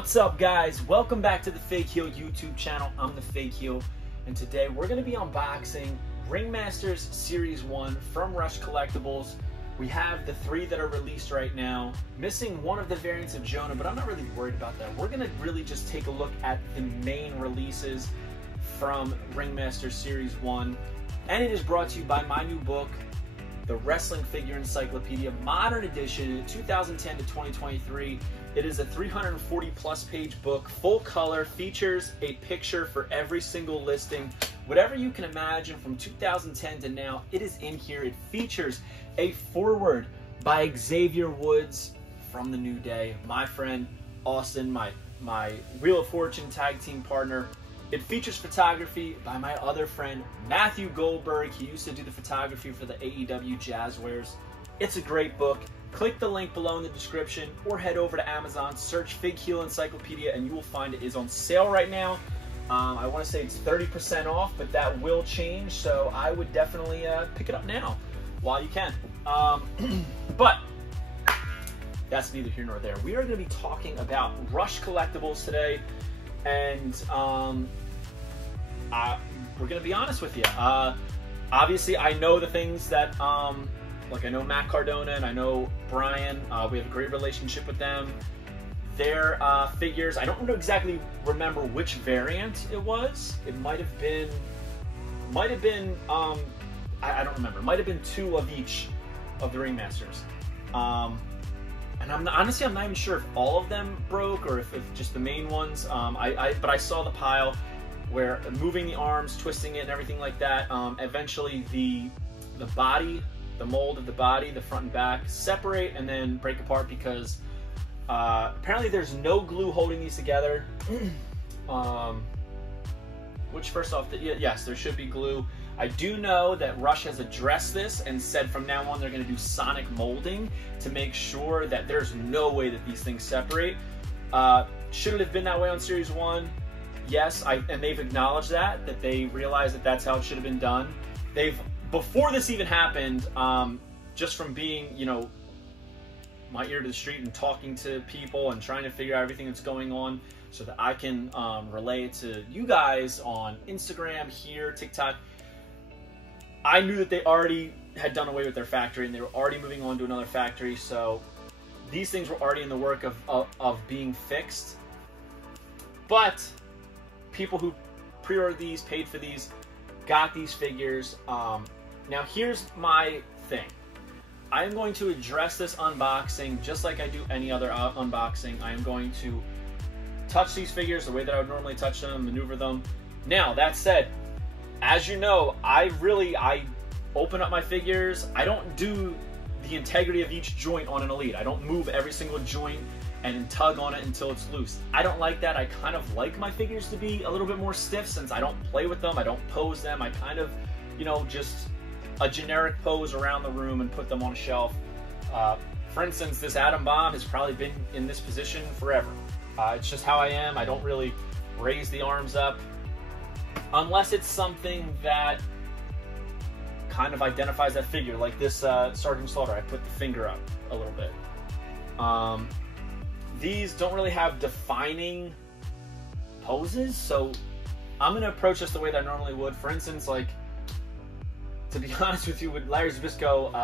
What's up, guys? Welcome back to the Fake Heel YouTube channel. I'm the Fake Heel, and today we're going to be unboxing Ringmasters Series 1 from Rush Collectibles. We have the 3 that are released right now, missing one of the variants of JONAH, but I'm not really worried about that. We're going to really just take a look at the main releases from Ringmasters Series 1, and it is brought to you by my new book, the Wrestling Figure Encyclopedia Modern Edition 2010 to 2023. It is a 340 plus page book, full color, features a picture for every single listing. Whatever you can imagine from 2010 to now, it is in here. It features a foreword by Xavier Woods from the New Day, my friend Austin, my Wheel of Fortune tag team partner. It features photography by my other friend Matthew Goldberg. He used to do the photography for the AEW Jazzwares. It's a great book. Click the link below in the description or head over to Amazon, search Fake Heel Encyclopedia, and you will find it is on sale right now. I want to say it's 30% off, but that will change, so I would definitely pick it up now while you can. But that's neither here nor there. We are going to be talking about Rush Collectibles today, and we're going to be honest with you. Obviously, I know the things that... like I know Matt Cardona and I know Brian. We have a great relationship with them. Their figures, I don't exactly remember which variant it was. It might have been, I don't remember. It might have been 2 of each of the Ringmasters. And honestly, I'm not even sure if all of them broke or if just the main ones. But I saw the pile where moving the arms, twisting it and everything like that. Eventually the body, the mold of the body, the front and back, separate and then break apart because apparently there's no glue holding these together. Which, first off, yes, there should be glue. I do know that Rush has addressed this and said from now on they're going to do sonic molding to make sure that there's no way that these things separate. Should it have been that way on Series 1? Yes, and they've acknowledged that they realized that that's how it should have been done. Before this even happened, just from being, you know, my ear to the street and talking to people and trying to figure out everything that's going on so that I can relay it to you guys on Instagram, here, TikTok, I knew that they already had done away with their factory and they were already moving on to another factory, so these things were already in the work of being fixed. But people who pre-ordered these, paid for these, got these figures. Now here's my thing. I am going to address this unboxing just like I do any other unboxing. I am going to touch these figures the way that I would normally touch them, maneuver them. Now, that said, as you know, I open up my figures. I don't do the integrity of each joint on an Elite. I don't move every single joint and tug on it until it's loose. I don't like that. I kind of like my figures to be a little bit more stiff since I don't play with them. I don't pose them. I kind of, you know, just a generic pose around the room and put them on a shelf. For instance, this Atom Bomb has probably been in this position forever. It's just how I am. I don't really raise the arms up unless it's something that kind of identifies that figure, like this Sergeant Slaughter. I put the finger up a little bit. These don't really have defining poses, so I'm going to approach this the way that I normally would. For instance, like, to be honest with you, with Larry Zbyszko,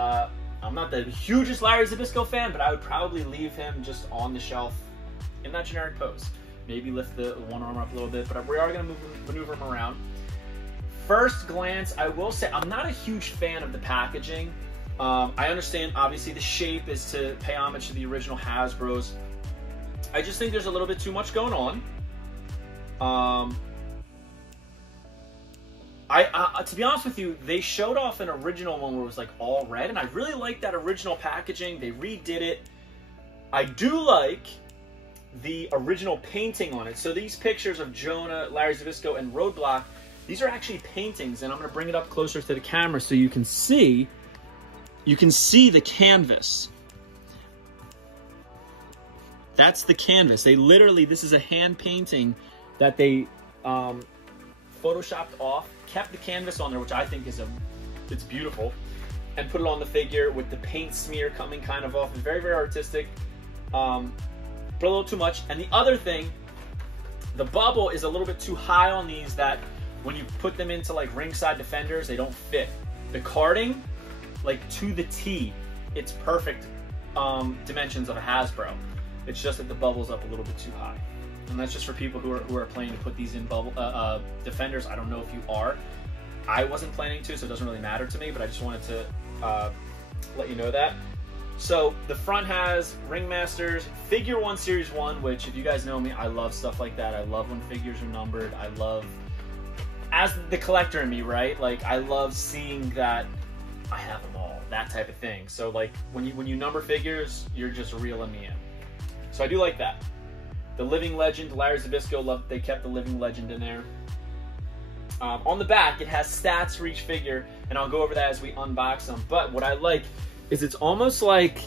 I'm not the hugest Larry Zbyszko fan, but I would probably leave him just on the shelf in that generic pose. Maybe lift the one arm up a little bit, but we are going to maneuver him around. First glance, I will say I'm not a huge fan of the packaging. I understand, obviously, the shape is to pay homage to the original Hasbro's. I just think there's a little bit too much going on. To be honest with you, they showed off an original one where it was like all red, and I really like that original packaging. They redid it. I do like the original painting on it. So these pictures of JONAH, Larry Zbyszko, and Roadblock, these are actually paintings, and I'm going to bring it up closer to the camera so you can see the canvas. That's the canvas. They literally, this is a hand painting that they photoshopped off, kept the canvas on there, which I think is it's beautiful, and put it on the figure with the paint smear coming kind of off. It's very, very artistic. but a little too much. And the other thing, the bubble is a little bit too high on these that when you put them into like ringside defenders, they don't fit. The carding, like to the T, it's perfect dimensions of a Hasbro. It's just that the bubble's up a little bit too high. And that's just for people who are planning to put these in bubble defenders. I don't know if you are. I wasn't planning to, so it doesn't really matter to me, but I just wanted to let you know that. So the front has Ringmasters, Figure 1 Series 1, which if you guys know me, I love stuff like that. I love when figures are numbered. I love, as the collector in me, right? Like I love seeing that I have them all, that type of thing. So like when you number figures, you're just reeling me in. So I do like that. The Living Legend, Larry Zbyszko, they kept the Living Legend in there. On the back, it has stats for each figure, and I'll go over that as we unbox them. But what I like is it's almost like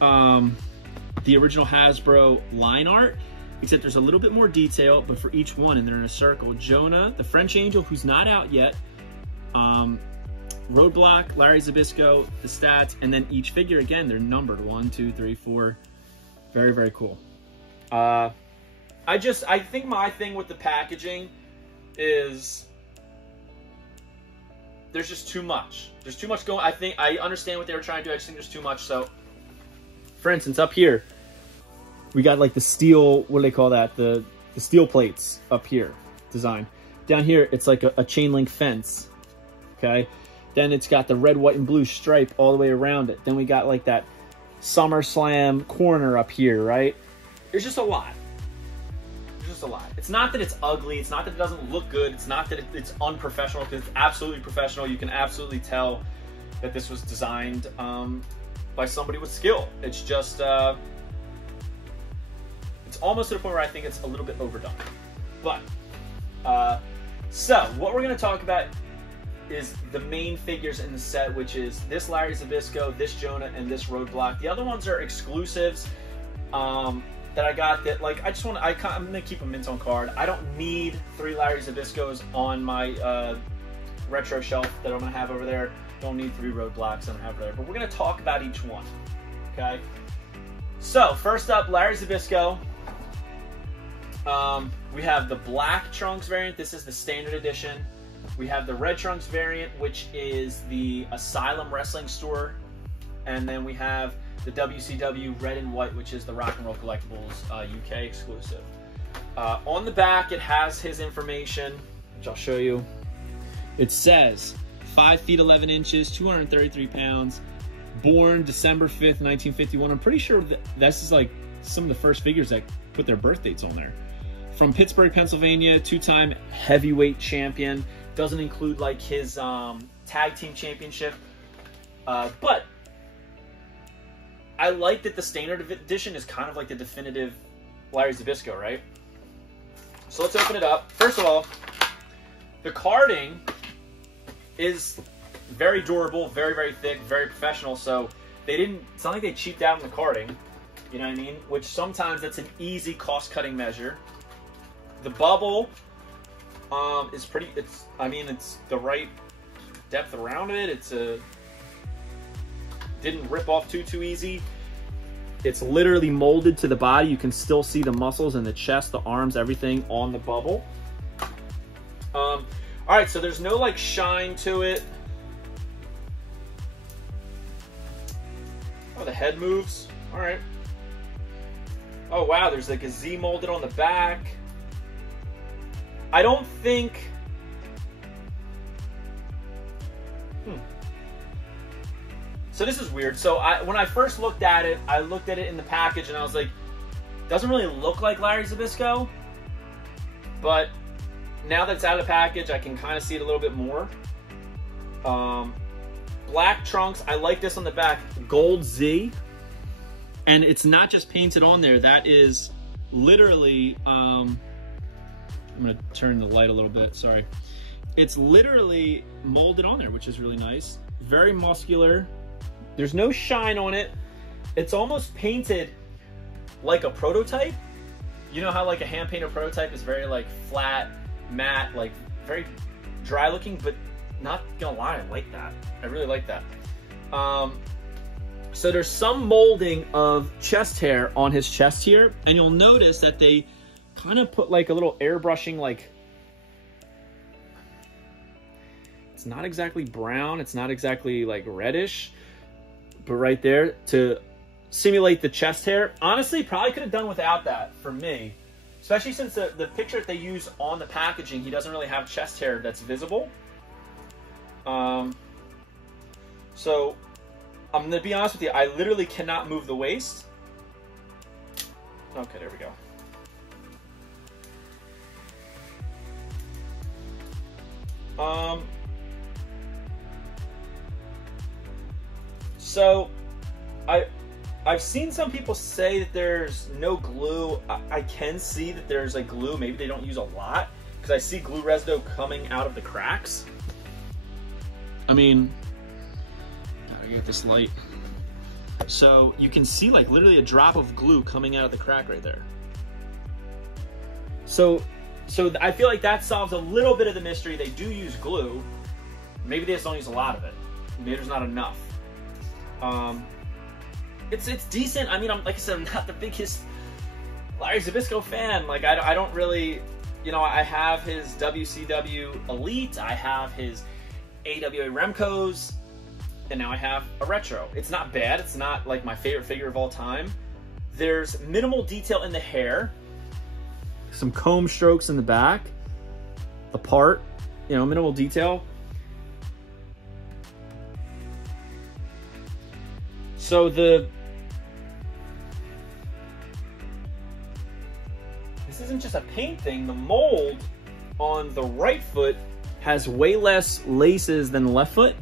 the original Hasbro line art, except there's a little bit more detail, but for each one, and they're in a circle. Jonah, the French Angel, who's not out yet, Roadblock, Larry Zbyszko, the stats, and then each figure, again, they're numbered 1, 2, 3, 4. Very, very cool. I think my thing with the packaging is there's just too much. There's too much going. I understand what they were trying to do. I just think there's too much. So, for instance, up here, we got like the steel, what do they call that? The steel plates up here, design. Down here, it's like a chain link fence, okay? Then it's got the red, white, and blue stripe all the way around it. Then we got like that SummerSlam corner up here, right? There's just a lot. There's just a lot. It's not that it's ugly. It's not that it doesn't look good. It's not that it's unprofessional, because it's absolutely professional. You can absolutely tell that this was designed by somebody with skill. It's just, it's almost to the point where I think it's a little bit overdone. But, so what we're going to talk about is the main figures in the set, which is this Larry Zbyszko, this Jonah, and this Roadblock. The other ones are exclusives that I got that, like, I'm going to keep a mint on card. I don't need 3 Larry Zbyszkos on my retro shelf that I'm going to have over there. Don't need 3 Roadblocks that I have over there. But we're going to talk about each one, okay? So, first up, Larry Zbyszko. We have the black Trunks variant. This is the standard edition. We have the red Trunks variant, which is the Asylum Wrestling Store. And then we have the WCW red and white, which is the Rock and Roll Collectibles UK exclusive. On the back, it has his information, which I'll show you. It says 5 feet 11 inches, 233 pounds, born December 5th, 1951. I'm pretty sure that this is like some of the first figures that put their birth dates on there. From Pittsburgh, Pennsylvania, 2-time heavyweight champion. Doesn't include like his tag team championship. But I like that the standard edition is kind of like the definitive Larry Zbyszko, right? So let's open it up. First of all, the carding is very durable, very, very thick, very professional. So it's not like they cheaped out on the carding, you know what I mean? Which sometimes that's an easy cost-cutting measure. The bubble is pretty, it's the right depth around it. Didn't rip off too easy. It's literally molded to the body. You can still see the muscles and the chest, the arms, everything on the bubble. All right, so there's no like shine to it. Oh, the head moves. All right. Oh wow, there's like a Z molded on the back. I don't think. So this is weird. So when I first looked at it, I looked at it in the package and I was like, doesn't really look like Larry Zbyszko. But now that it's out of the package, I can kind of see it a little bit more. Black Trunks. I like this on the back. Gold Z. And it's not just painted on there. That is literally, I'm going to turn the light a little bit. Sorry. It's literally molded on there, which is really nice. Very muscular. There's no shine on it. It's almost painted like a prototype. You know how like a hand-painted prototype is very like flat, matte, like very dry looking, but not gonna lie, I like that. I really like that. So there's some molding of chest hair on his chest here, and you'll notice that they kind of put like a little airbrushing, like, it's not exactly brown, it's not exactly like reddish, but right there to simulate the chest hair. Honestly, probably could have done without that for me, especially since the picture that they use on the packaging, he doesn't really have chest hair that's visible. So I'm gonna be honest with you, I literally cannot move the waist. Okay, there we go. So I've seen some people say that there's no glue. I can see that there's like glue. Maybe they don't use a lot, because I see glue residue coming out of the cracks. I mean, gotta get this light. So you can see like literally a drop of glue coming out of the crack right there. So I feel like that solves a little bit of the mystery. They do use glue. Maybe they just don't use a lot of it. Maybe there's not enough. It's decent. I mean, like I said, I'm not the biggest Larry Zbyszko fan. Like I don't really, you know, I have his WCW Elite, I have his AWA Remcos, and now I have a retro. It's not bad. It's not like my favorite figure of all time. There's minimal detail in the hair, some comb strokes in the back, the part, you know, minimal detail. So this isn't just a paint thing. The mold on the right foot has way less laces than the left foot.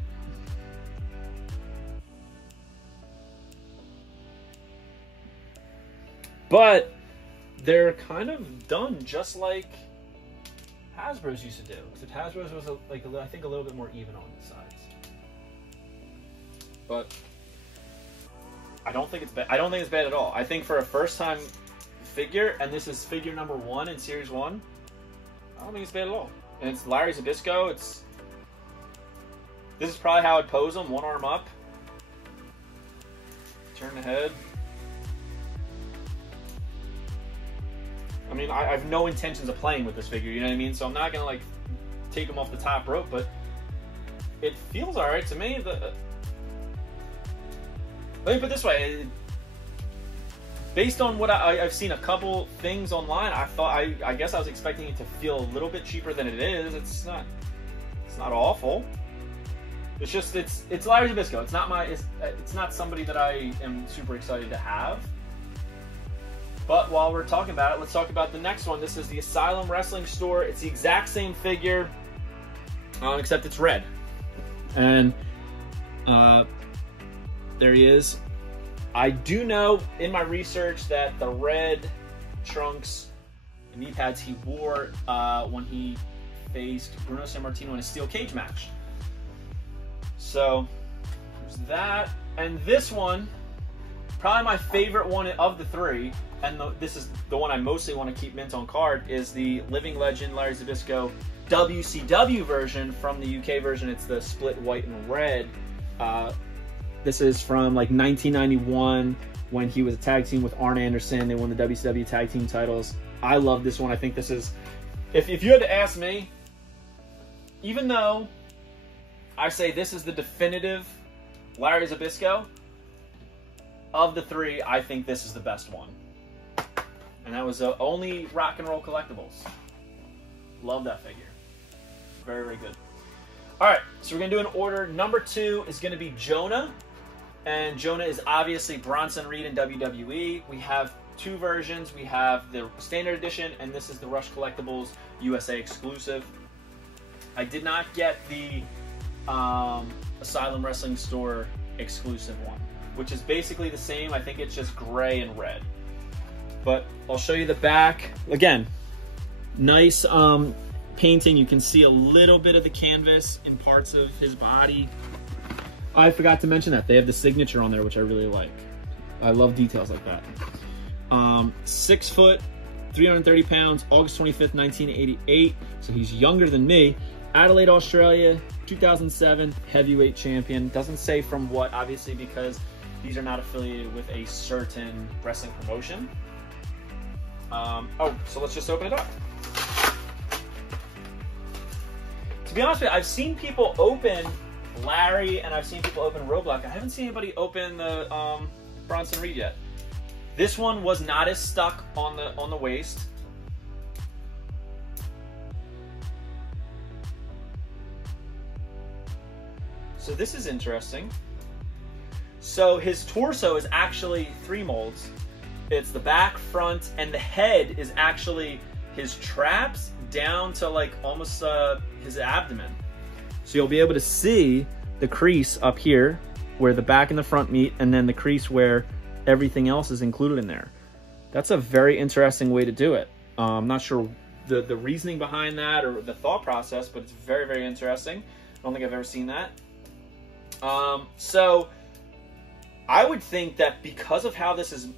But they're kind of done just like Hasbro's used to do. Except Hasbro's was like I think a little bit more even on the sides. But I don't think it's bad. I don't think it's bad at all. I think for a first-time figure, and this is figure number 1 in Series 1, I don't think it's bad at all. And it's Larry Zbyszko. This is probably how I'd pose him. One arm up. Turn the head. I mean, I have no intentions of playing with this figure, you know what I mean? So I'm not going to, like, take him off the top rope, but it feels alright to me. Let me put it this way. Based on what I've seen a couple things online, I guess I was expecting it to feel a little bit cheaper than it is. It's not awful. It's just it's Larry Zbyszko. It's not somebody that I am super excited to have. But while we're talking about it, let's talk about the next one. This is the Asylum Wrestling Store. It's the exact same figure, except it's red. And there he is. I do know in my research that the red trunks and knee pads he wore when he faced Bruno Sammartino in a steel cage match. So there's that. And this one, probably my favorite one of the three, and this is the one I mostly want to keep mint on card, is the Living Legend Larry Zbyszko WCW version. From the UK version, it's the split white and red. This is from like 1991 when he was a tag team with Arn Anderson. They won the WCW tag team titles. I love this one. I think this is, if you had to ask me, even though I say this is the definitive Larry Zbyszko, of the three, I think this is the best one. And that was only Rock and Roll Collectibles. Love that figure. Very, very good. All right, so we're going to do an order. Number 2 is going to be JONAH. And JONAH is obviously Bronson Reed in WWE. We have two versions. We have the Standard Edition, and this is the Rush Collectibles USA exclusive. I did not get the Asylum Wrestling Store exclusive one, which is basically the same. I think it's just gray and red. But I'll show you the back. Again, nice painting. You can see a little bit of the canvas in parts of his body. I forgot to mention that. They have the signature on there, which I really like. I love details like that. 6 foot, 330 pounds, August 25th, 1988. So he's younger than me. Adelaide, Australia, 2007, heavyweight champion. Doesn't say from what, obviously, because these are not affiliated with a certain wrestling promotion. Oh, so let's just open it up. To be honest with you, I've seen people open Larry and I've seen people open Roadblock. I haven't seen anybody open the Bronson Reed yet. This one was not as stuck on the waist. So this is interesting. So his torso is actually 3 molds. It's the back, front, and the head is actually his traps down to like almost his abdomen. So you'll be able to see the crease up here where the back and the front meet, and then the crease where everything else is included in there. That's a very interesting way to do it. I'm not sure the reasoning behind that or the thought process, but it's very, very interesting. I don't think I've ever seen that. So I would think that because of how this is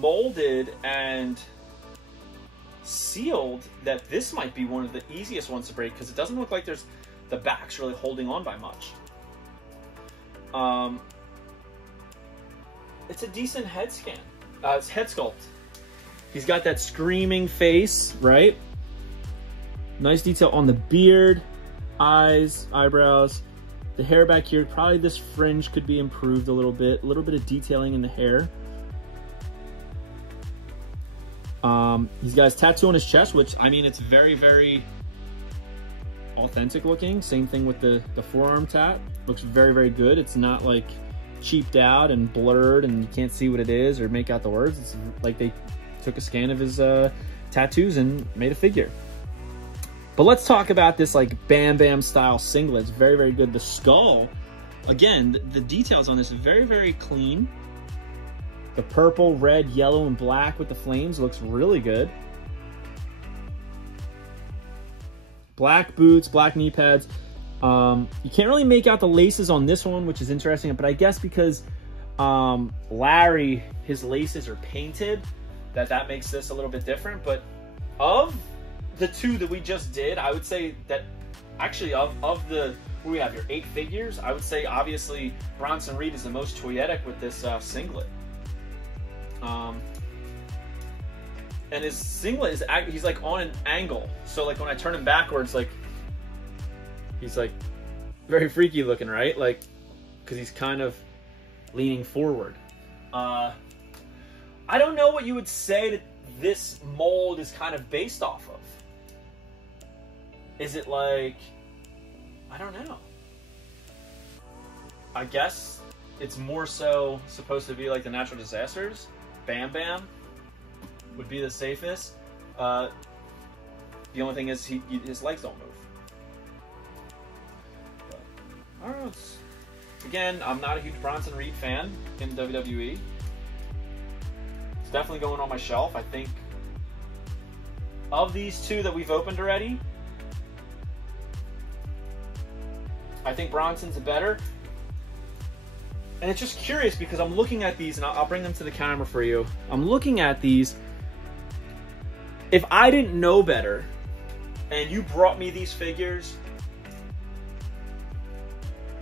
molded and sealed, that this might be one of the easiest ones to break, because it doesn't look like there's the back's really holding on by much. It's a decent head scan. It's head sculpt. He's got that screaming face, right? Nice detail on the beard, eyes, eyebrows. The hair back here, probably this fringe could be improved a little bit of detailing in the hair. He's got his tattoo on his chest, which, I mean, it's very, very authentic looking. Same thing with the forearm tat. Looks very, very good. It's not like cheaped out and blurred and you can't see what it is or make out the words. It's like they took a scan of his tattoos and made a figure. But let's talk about this like Bam Bam style singlet. It's very, very good. The skull, again, the details on this are very, very clean. The purple, red, yellow, and black with the flames looks really good. Black boots, black knee pads. You can't really make out the laces on this one, which is interesting, but I guess because Larry, his laces are painted, that makes this a little bit different. But of the 2 that we just did, I would say that actually of the, what do we have here, 8 figures, I would say obviously Bronson Reed is the most toyetic with this singlet. And his singlet is, he's like on an angle. So like when I turn him backwards, like he's like very freaky looking, right? Like, cause he's kind of leaning forward. I don't know what you would say that this mold is kind of based off of. Is it like, I don't know. I guess it's more so supposed to be like the natural disasters. Bam Bam would be the safest. The only thing is his legs don't move. But, I don't know. Again, I'm not a huge Bronson Reed fan in WWE. It's definitely going on my shelf. I think of these 2 that we've opened already, I think Bronson's better. And it's just curious because I'm looking at these, and I'll bring them to the camera for you. I'm looking at these. If I didn't know better, and you brought me these figures,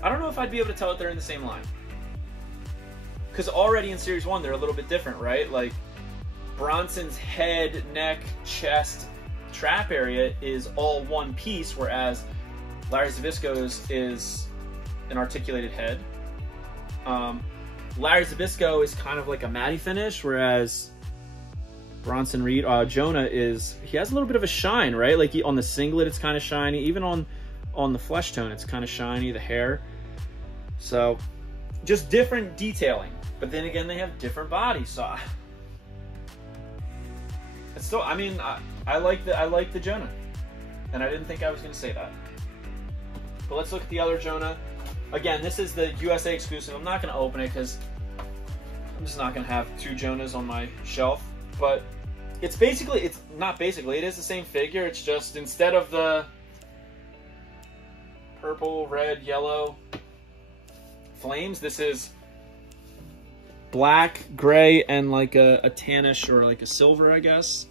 I don't know if I'd be able to tell that they're in the same line. Because already in Series 1, they're a little bit different, right? Like, Bronson's head, neck, chest, trap area is all one piece, whereas Larry Zbyszko's is an articulated head. Larry Zbyszko is kind of like a matte finish, whereas Bronson Reed, JONAH he has a little bit of a shine, right? Like on the singlet, it's kind of shiny. Even on the flesh tone, it's kind of shiny, the hair. So just different detailing. But then again, they have different bodies. So it's still, I mean, I like the JONAH, and I didn't think I was going to say that. But let's look at the other JONAH. Again, this is the USA exclusive. I'm not going to open it because I'm just not going to have 2 JONAHs on my shelf. But it's basically, it's not basically, it is the same figure. It's just instead of the purple, red, yellow flames, this is black, gray, and like a tannish or like a silver, I guess.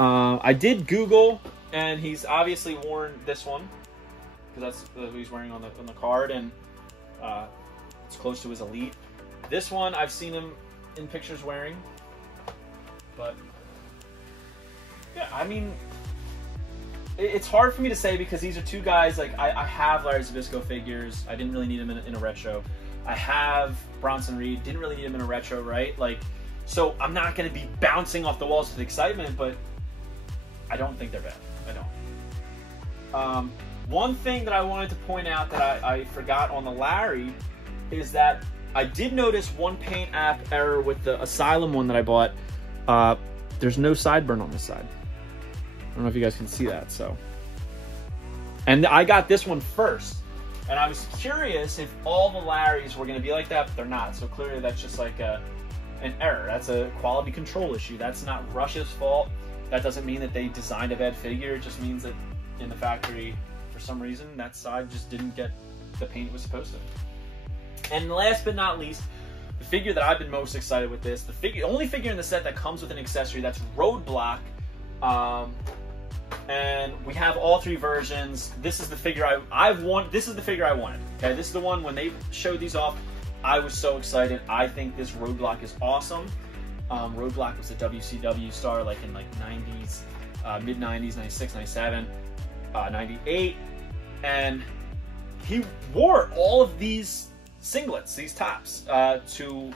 I did Google, and he's obviously worn this one because that's what he's wearing on the card, and It's close to his elite. This one, I've seen him in pictures wearing. But, yeah, I mean, it's hard for me to say because these are two guys, like, I have Larry Zbyszko figures. I didn't really need him in a retro. I have Bronson Reed. Didn't really need him in a retro, right? Like, so I'm not going to be bouncing off the walls with excitement, but I don't think they're bad. I don't. One thing that I wanted to point out that I forgot on the Larry is that I did notice one paint app error with the Asylum one that I bought. There's no sideburn on this side. I don't know if you guys can see that. So, and I got this one first, and I was curious if all the Larrys were going to be like that, but they're not. So clearly that's just like an error. That's a quality control issue. That's not Rush's fault. That doesn't mean that they designed a bad figure. It just means that in the factory, for some reason, that side just didn't get the paint it was supposed to. And last but not least, the figure that I've been most excited with this, the only figure in the set that comes with an accessory, that's Roadblock. And we have all three versions. This is the figure this is the figure I wanted. Okay, this is the one when they showed these off, I was so excited. I think this Roadblock is awesome. Roadblock was a WCW star like in like 90s, mid 90s, 96, 97, 98, and he wore all of these singlets, these tops, to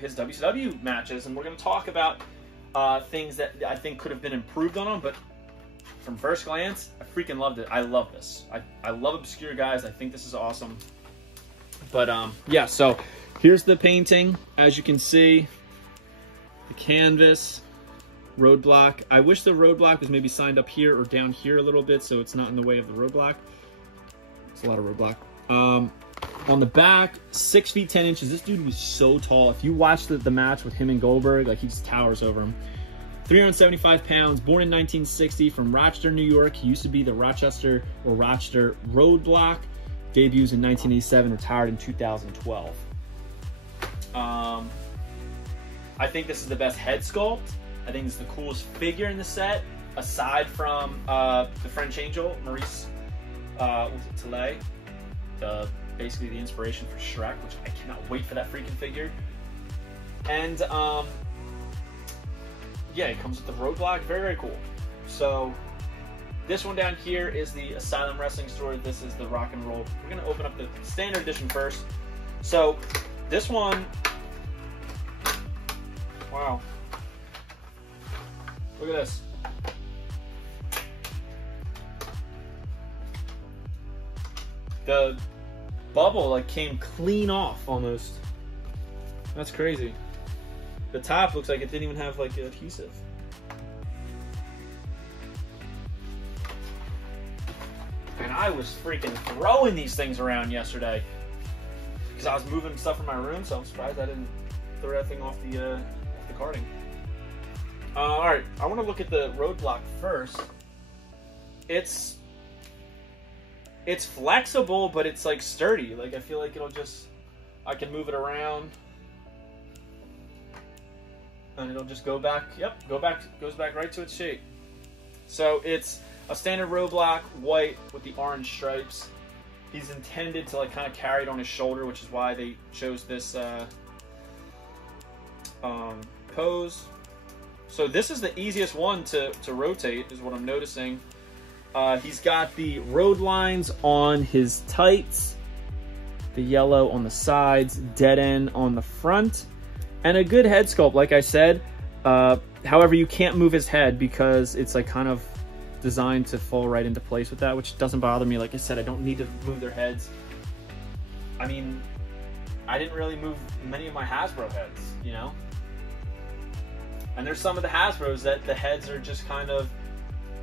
his WCW matches, and we're going to talk about things that I think could have been improved on them, but from first glance, I freaking loved it. I love this. I love obscure guys. I think this is awesome. But yeah, so here's the painting. As you can see, the canvas, Roadblock. I wish the Roadblock was maybe signed up here or down here a little bit so it's not in the way of the Roadblock. It's a lot of Roadblock. On the back, 6 feet 10 inches. This dude was so tall. If you watch the match with him and Goldberg, like he just towers over him. 375 pounds, born in 1960 from Rochester, New York. He used to be the Rochester Roadblock. Debuts in 1987, retired in 2012. I think this is the best head sculpt. I think it's the coolest figure in the set, aside from the French Angel, Maurice Tillet, basically the inspiration for Shrek, which I cannot wait for that freaking figure. And yeah, it comes with the Roadblock, very, very cool. So this one down here is the Asylum Wrestling Store. This is the Rock and Roll. We're gonna open up the standard edition first. So this one, wow. Look at this. The bubble like came clean off almost. That's crazy. The top looks like it didn't even have like adhesive. And I was freaking throwing these things around yesterday because I was moving stuff in my room, so I'm surprised I didn't throw that thing off the carting. All right, I want to look at the Roadblock first. It's flexible, but it's like sturdy. Like I feel like I can move it around, and it'll just go back. Yep, goes back right to its shape. So it's a standard Roadblock, white with the orange stripes. He's intended to like kind of carry it on his shoulder, which is why they chose this pose. So this is the easiest one to rotate, is what I'm noticing. He's got the road lines on his tights, the yellow on the sides, dead end on the front, and a good head sculpt, like I said. However, you can't move his head because it's like kind of designed to fall right into place with that, which doesn't bother me. Like I said, I don't need to move their heads. I mean, I didn't really move many of my Hasbro heads, you know? And there's some of the Hasbros that the heads are just kind of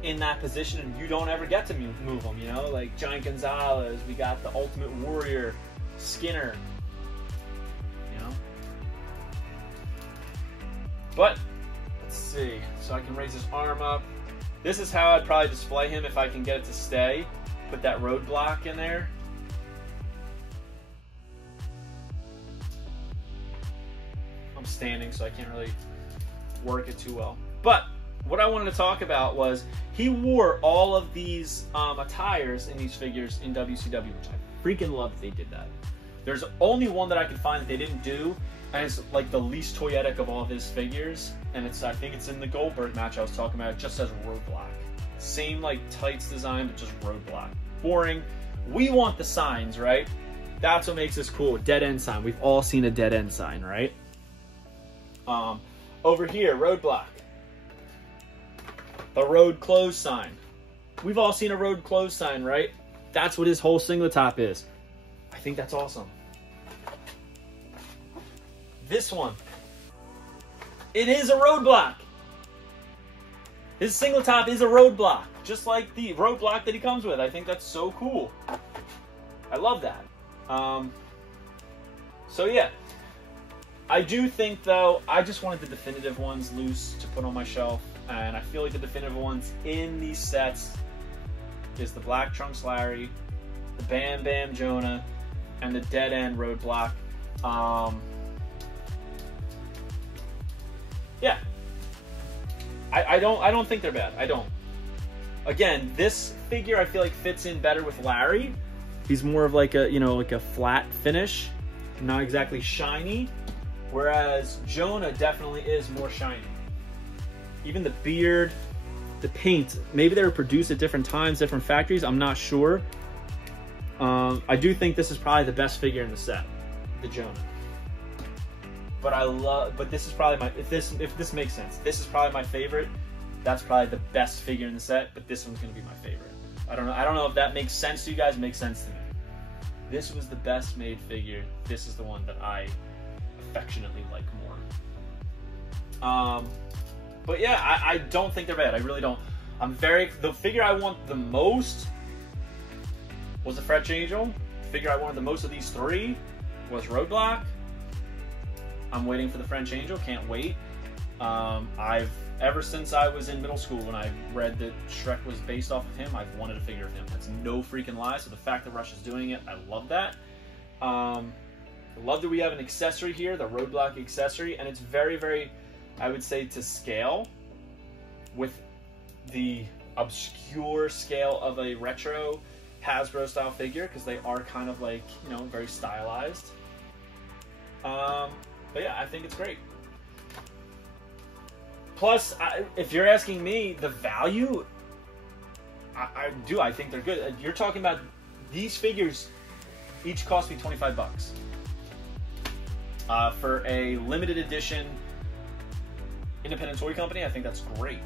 in that position and you don't ever get to move them, you know? Like Giant Gonzalez, we got the Ultimate Warrior, Skinner, you know? But, let's see. So I can raise his arm up. This is how I'd probably display him if I can get it to stay. Put that Roadblock in there. I'm standing, so I can't really work it too well. But what I wanted to talk about was he wore all of these attires in these figures in WCW, which I freaking love that they did that. There's only one that I could find that they didn't do, and it's like the least toyetic of all of his figures, and I think it's in the Goldberg match I was talking about. It just says Roadblock. Same like tights design, but just Roadblock. Boring. We want the signs, right? That's what makes this cool. Dead end sign. We've all seen a dead end sign, right? Over here, Roadblock. The road closed sign. We've all seen a road closed sign, right? That's what his whole singlet top is. I think that's awesome. This one. It is a roadblock. His singlet top is a roadblock, just like the roadblock that he comes with. I think that's so cool. I love that. So yeah. I do think, though, I just wanted the definitive ones loose to put on my shelf. And I feel like the definitive ones in these sets is the Black Trunks Larry, the Bam Bam Jonah, and the Dead End Roadblock. Yeah. I don't think they're bad. I don't. Again, this figure I feel like fits in better with Larry. He's more of like a, you know, like a flat finish, not exactly shiny. Whereas Jonah definitely is more shiny. Even the beard, the paint, maybe they were produced at different times, different factories, I'm not sure. I do think this is probably the best figure in the set, the Jonah. But this is probably my, if this makes sense, this is probably my favorite. That's probably the best figure in the set, but this one's gonna be my favorite. I don't know if that makes sense to you guys. It makes sense to me. This was the best made figure. This is the one that I affectionately like more. But yeah, I don't think they're bad. I really don't. The figure I want the most was the French Angel. The figure I wanted the most of these three was Roadblock. I'm waiting for the French Angel. Can't wait. Ever since I was in middle school, when I read that Shrek was based off of him, I've wanted a figure of him. That's no freaking lie. So the fact that Rush is doing it, I love that. I love that we have an accessory here, the Roadblock accessory, and it's very, very, I would say, to scale with the obscure scale of a retro Hasbro style figure, because they are kind of like, you know, very stylized. But yeah, I think it's great. Plus, if you're asking me, the value, I think they're good. You're talking about these figures, each cost me 25 bucks. For a limited edition independent toy company, I think that's great.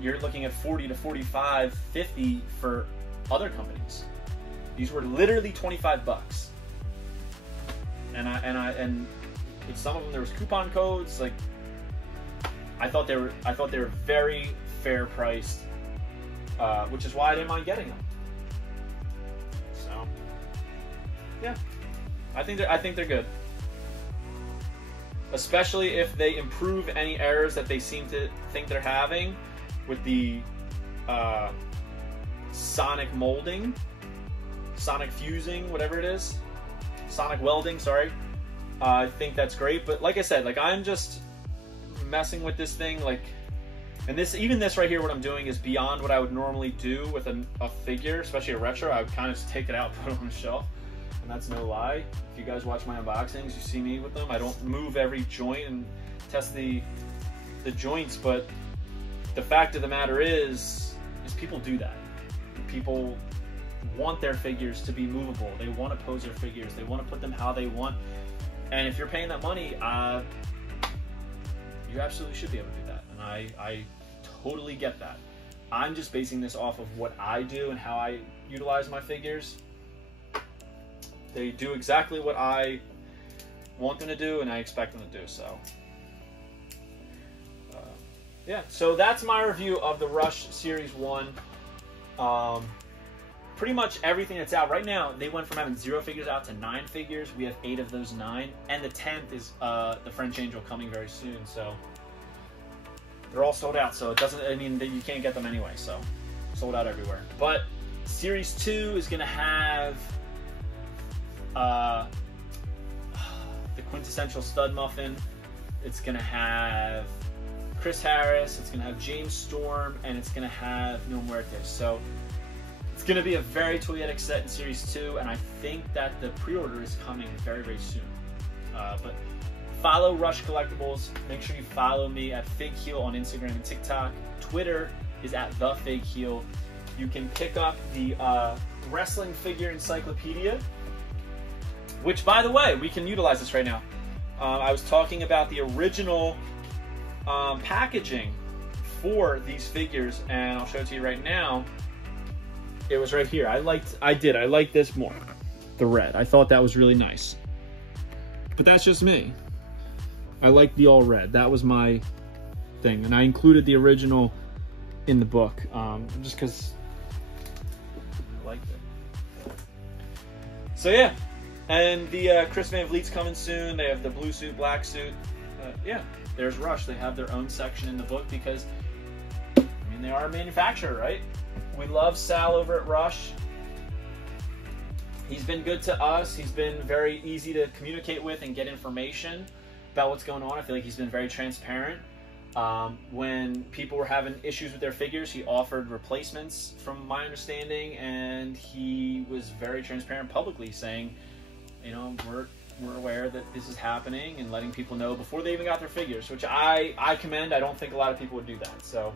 You're looking at 40 to 45, 50 for other companies. These were literally 25 bucks. And with some of them there was coupon codes. Like, I thought they were very fair priced, which is why I didn't mind getting them. So yeah, I think they're good. Especially if they improve any errors that they seem to think they're having with the sonic molding, sonic fusing, whatever it is, sonic welding, sorry. I think that's great, but like I said, like, I'm just messing with this thing, like, and even this right here, what I'm doing is beyond what I would normally do with a figure, especially a retro. I would kind of just take it out, put it on the shelf. And that's no lie. If you guys watch my unboxings, you see me with them. I don't move every joint and test the joints, but the fact of the matter is people do that. People want their figures to be movable. They want to pose their figures. They want to put them how they want. And if you're paying that money, you absolutely should be able to do that. And I totally get that. I'm just basing this off of what I do and how I utilize my figures. They do exactly what I want them to do, and I expect them to do. So, yeah. So that's my review of the Rush Series 1. Pretty much everything that's out right now. They went from having 0 figures out to 9 figures. We have 8 of those 9, and the 10th is the French Angel coming very soon. So they're all sold out. So it doesn't. I mean, you can't get them anyway. So sold out everywhere. But Series 2 is gonna have the quintessential stud muffin. It's gonna have Chris Harris, it's gonna have James Storm, and it's gonna have No Muertes. So It's going to be a very toyetic set in Series 2, and I think that the pre-order is coming very, very soon. But follow Rush Collectibles. Make sure you follow me at FigHeel on Instagram and TikTok. Twitter is at TheFigHeel. You can pick up the Wrestling Figure Encyclopedia, which, by the way, we can utilize this right now. I was talking about the original packaging for these figures, and I'll show it to you right now. It was right here. I liked this more, the red. I thought that was really nice. But that's just me. I like the all red. That was my thing, and I included the original in the book, just because I liked it. So yeah, and the Chris Van Vliet's coming soon. They have the blue suit, black suit. Yeah, there's Rush. They have their own section in the book because, I mean, they are a manufacturer, right? We love Sal over at Rush. He's been good to us. He's been very easy to communicate with and get information about what's going on. I feel like he's been very transparent. When people were having issues with their figures, he offered replacements from my understanding, and he was very transparent publicly saying, you know, we're aware that this is happening, and letting people know before they even got their figures, which I commend. I don't think a lot of people would do that. So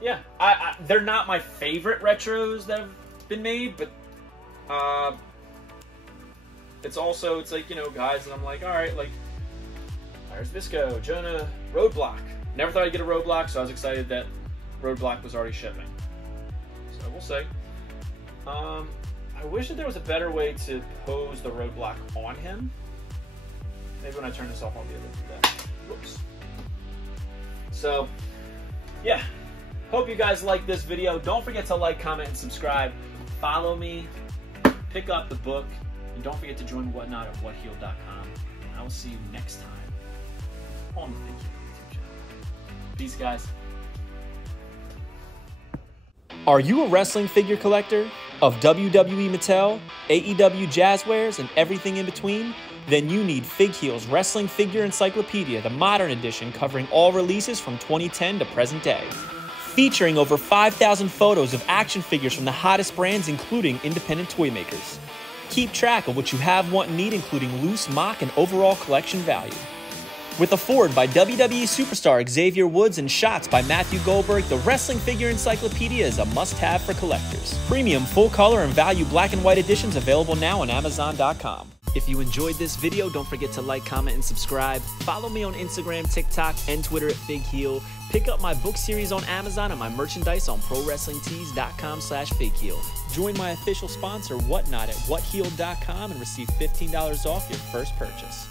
yeah, they're not my favorite retros that have been made, but it's like, you know, guys that I'm like, all right, like, there's Zbyszko, JONAH, Roadblock. Never thought I'd get a Roadblock, so I was excited that Roadblock was already shipping. So we'll see. I wish that there was a better way to pose the Roadblock on him. Maybe when I turn this off, I'll be able to do that. Whoops. So, yeah. Hope you guys like this video. Don't forget to like, comment, and subscribe. Follow me. Pick up the book. And don't forget to join Whatnot at whatheal.com. And I will see you next time on the FigHeel YouTube channel. Peace, guys. Are you a wrestling figure collector of WWE Mattel, AEW Jazzwares, and everything in between? Then you need FigHeel's Wrestling Figure Encyclopedia, the modern edition covering all releases from 2010 to present day. Featuring over 5,000 photos of action figures from the hottest brands, including independent toy makers. Keep track of what you have, want, and need, including loose, mock, and overall collection value. With a foreword by WWE superstar Xavier Woods and shots by Matthew Goldberg, the Wrestling Figure Encyclopedia is a must-have for collectors. Premium, full-color, and value black and white editions available now on Amazon.com. If you enjoyed this video, don't forget to like, comment, and subscribe. Follow me on Instagram, TikTok, and Twitter at FigHeel. Pick up my book series on Amazon and my merchandise on ProWrestlingTees.com/FigHeel. Join my official sponsor, Whatnot, at whatheal.com and receive $15 off your first purchase.